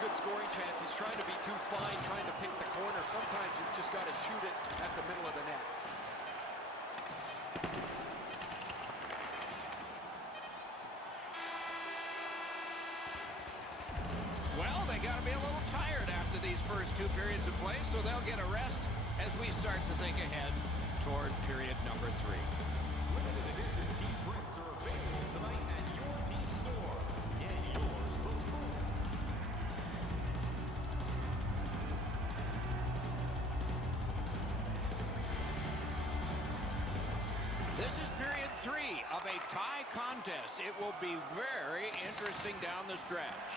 good scoring chance. He's trying to be too fine, trying to pick the corner. Sometimes you've just got to shoot it at the middle of the net. Well, they got to be a little tired after these first two periods of play, so they'll get a rest as we start to think ahead toward period number 3. Limited edition team prints are available tonight at your team store. Get yours before. This is period 3 of a tie contest. It will be very interesting down the stretch.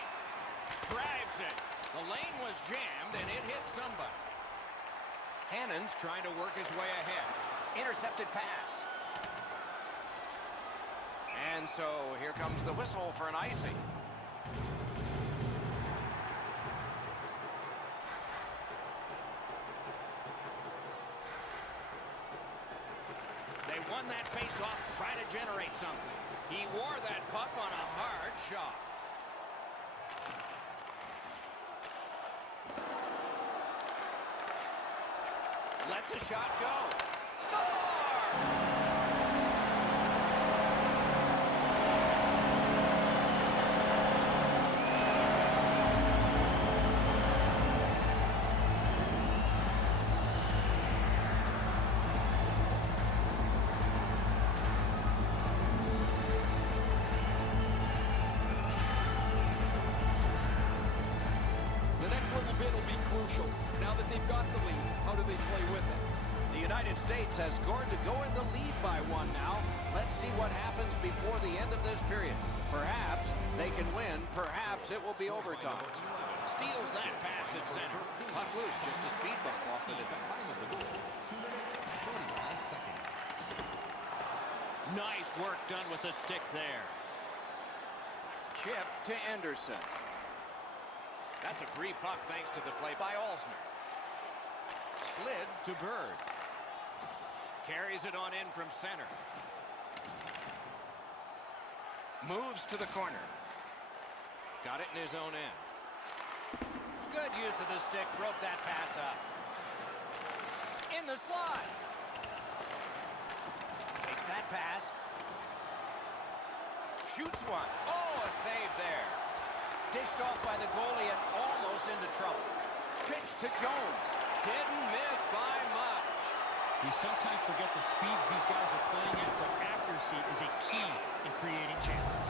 Drives it. The lane was jammed, and it hit somebody. Hannon's trying to work his way ahead. Intercepted pass. And so here comes the whistle for an icing. They won that face-off, try to generate something. He wore that puck on a hard shot. Lets a shot go. Score! The next little bit will be crucial. Now that they've got the lead, how do they play with it? The United States has scored to go in the lead by 1 now. Let's see what happens before the end of this period. Perhaps they can win. Perhaps it will be overtime. Steals that pass at center. Puck loose, just a speed bump off the defense. 2 minutes, 45 seconds. Nice work done with the stick there. Chip to Anderson. That's a free puck thanks to the play by Alsner. Slid to Bird. Carries it on in from center. Moves to the corner. Got it in his own end. Good use of the stick. Broke that pass up. In the slot. Takes that pass. Shoots one. Oh, a save there. Dished off by the goalie and almost into trouble. Pitch to Jones. Didn't miss by much. We sometimes forget the speeds these guys are playing at, but accuracy is a key in creating chances.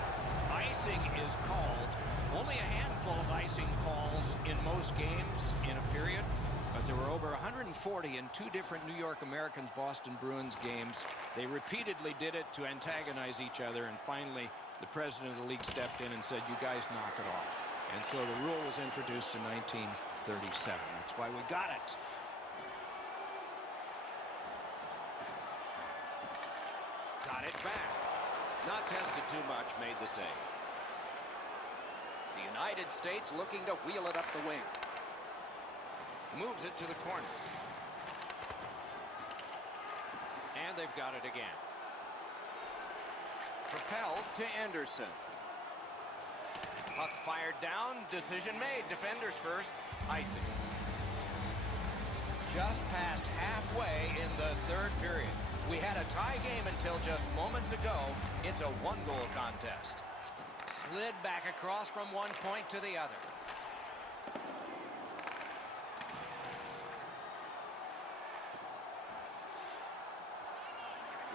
Icing is called. Only a handful of icing calls in most games in a period, but there were over 140 in 2 different New York Americans Boston Bruins games. They repeatedly did it to antagonize each other, and finally the president of the league stepped in and said, "You guys knock it off." And so the rule was introduced in 1937. That's why we got it. Got it back. Not tested too much, made the save. The United States looking to wheel it up the wing. Moves it to the corner. And they've got it again. Propelled to Anderson. Puck fired down. Decision made. Defenders first. Icing. Just past halfway in the 3rd period. We had a tie game until just moments ago. It's a 1-goal contest. Slid back across from one point to the other.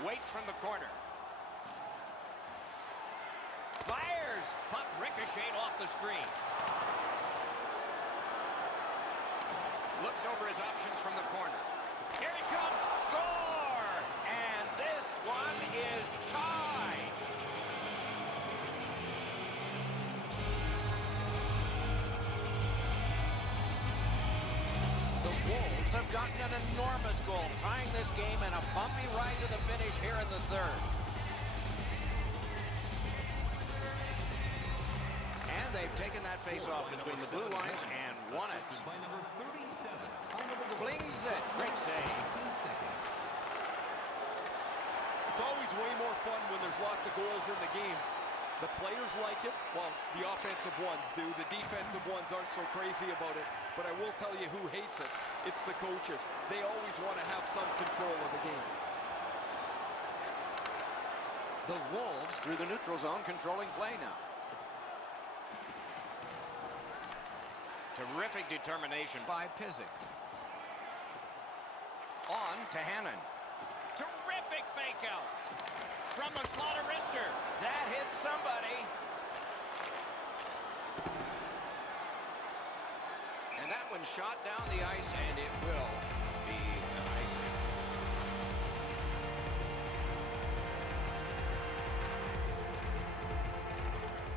Waits from the corner. Fires! Puck ricocheted off the screen. Looks over his options from the corner. Here he comes! Score! And this one is tied. The Wolves have gotten an enormous goal, tying this game in a bumpy ride to the finish here in the 3rd. And they've taken that face-off between the blue lines and won it. By number 37. Flings it. Great save. It's always way more fun when there's lots of goals in the game. The players like it. Well, the offensive ones do. The defensive ones aren't so crazy about it. But I will tell you who hates it. It's the coaches. They always want to have some control of the game. The Wolves through the neutral zone, controlling play now. Terrific determination by Pizik. On to Hannon. Terrific fake out from a slaughter wrister. That hits somebody. And that one shot down the ice, and it will be an icing.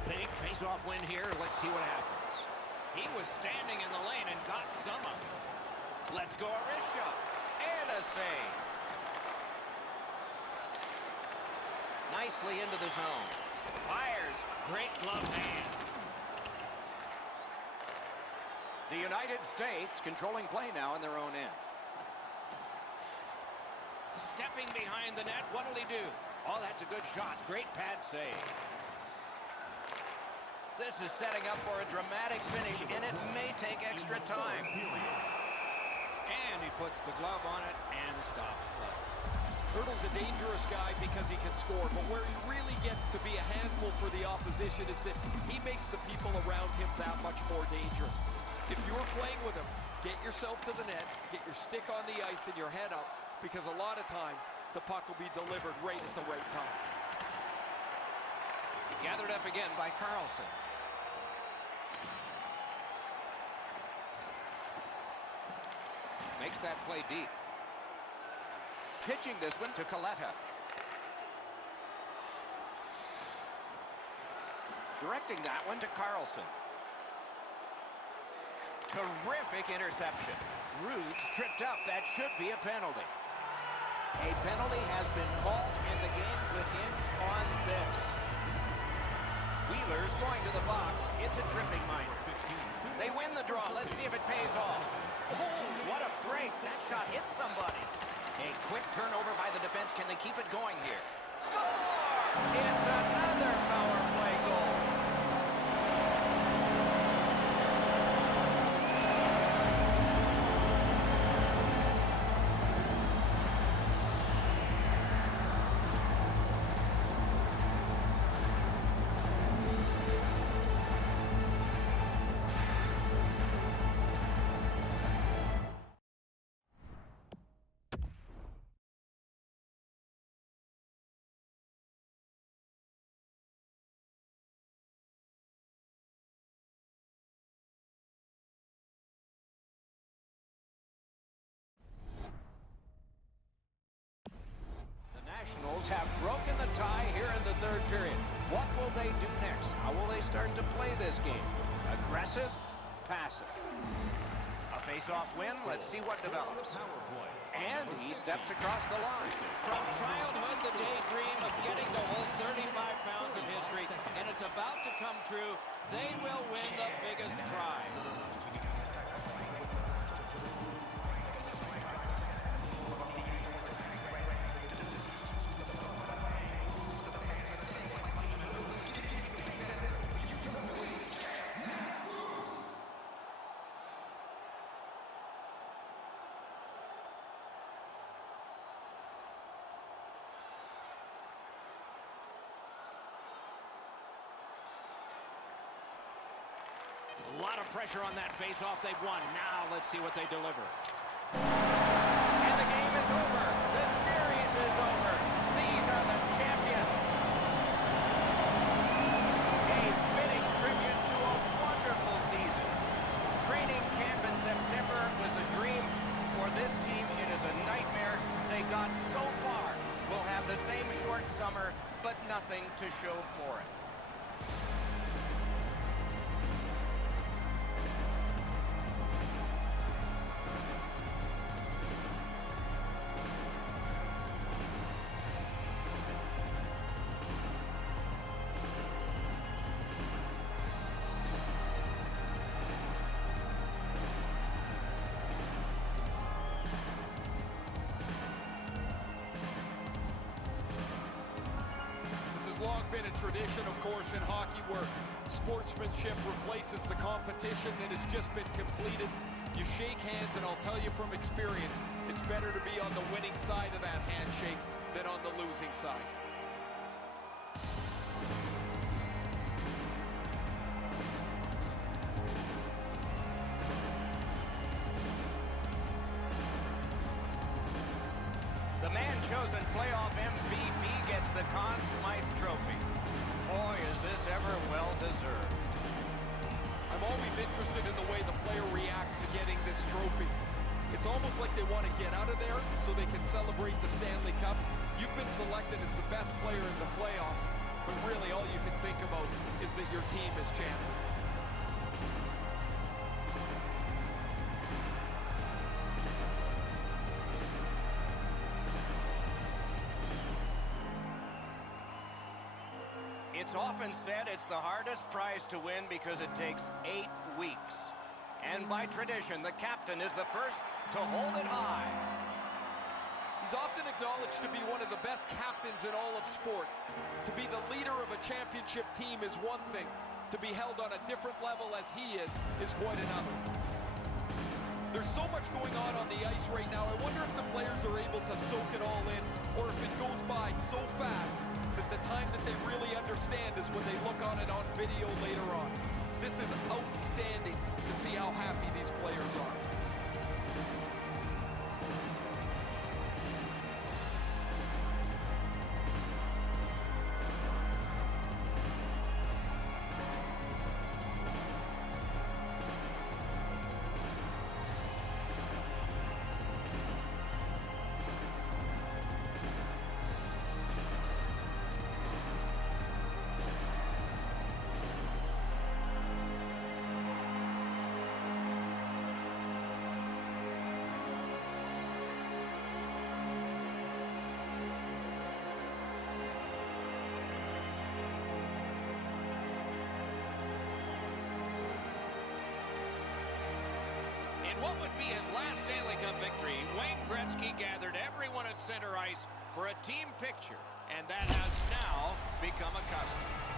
Big face-off win here. Let's see what happens. He was standing in the lane and got some of it. Let's go a wrist shot. And a save. Nicely into the zone. Fires. Great glove hand. The United States controlling play now in their own end. Stepping behind the net. What'll he do? Oh, that's a good shot. Great pad save. This is setting up for a dramatic finish, and it may take extra time. And he puts the glove on it and stops play. Hurdle's a dangerous guy because he can score, but where he really gets to be a handful for the opposition is that he makes the people around him that much more dangerous. If you're playing with him, get yourself to the net, get your stick on the ice and your head up, because a lot of times the puck will be delivered right at the right time. Gathered up again by Carlson. Makes that play deep. Pitching this one to Coletta. Directing that one to Carlson. Terrific interception. Rude's tripped up. That should be a penalty. A penalty has been called, and the game could hinge on this. Wheeler's going to the box. It's a tripping minor. They win the draw. Let's see if it pays off. Oh, what a break. That shot hit somebody. A quick turnover by the defense. Can they keep it going here? Score! It's another power play goal. Nationals have broken the tie here in the third period. What will they do next? How will they start to play this game? Aggressive? Passive? A face-off win? Let's see what develops. And he steps across the line. From childhood, the daydream of getting to hold 35 pounds of history, and it's about to come true. They will win the biggest prize. A lot of pressure on that face-off. They've won. Now let's see what they deliver. And the game is over. The series is over. These are the champions. A fitting tribute to a wonderful season. Training camp in September was a dream. For this team, it is a nightmare. They got so far. We'll have the same short summer, but nothing to show for it. Long been a tradition, of course, in hockey where sportsmanship replaces the competition that has just been completed. You shake hands, and I'll tell you from experience, it's better to be on the winning side of that handshake than on the losing side. The man-chosen playoff MVP gets the Conn Smythe Trophy. Boy, is this ever well-deserved. I'm always interested in the way the player reacts to getting this trophy. It's almost like they want to get out of there so they can celebrate the Stanley Cup. You've been selected as the best player in the playoffs, but really all you can think about is that your team is champions. It's often said it's the hardest prize to win because it takes 8 weeks. And by tradition, the captain is the first to hold it high. He's often acknowledged to be one of the best captains in all of sport. To be the leader of a championship team is one thing. To be held on a different level as he is quite another. There's so much going on the ice right now. I wonder if the players are able to soak it all in, or if it goes by so fast that the time that they really understand is when they look on it on video later on. This is outstanding to see how happy these players are. What would be his last Stanley Cup victory, Wayne Gretzky gathered everyone at center ice for a team picture, and that has now become a custom.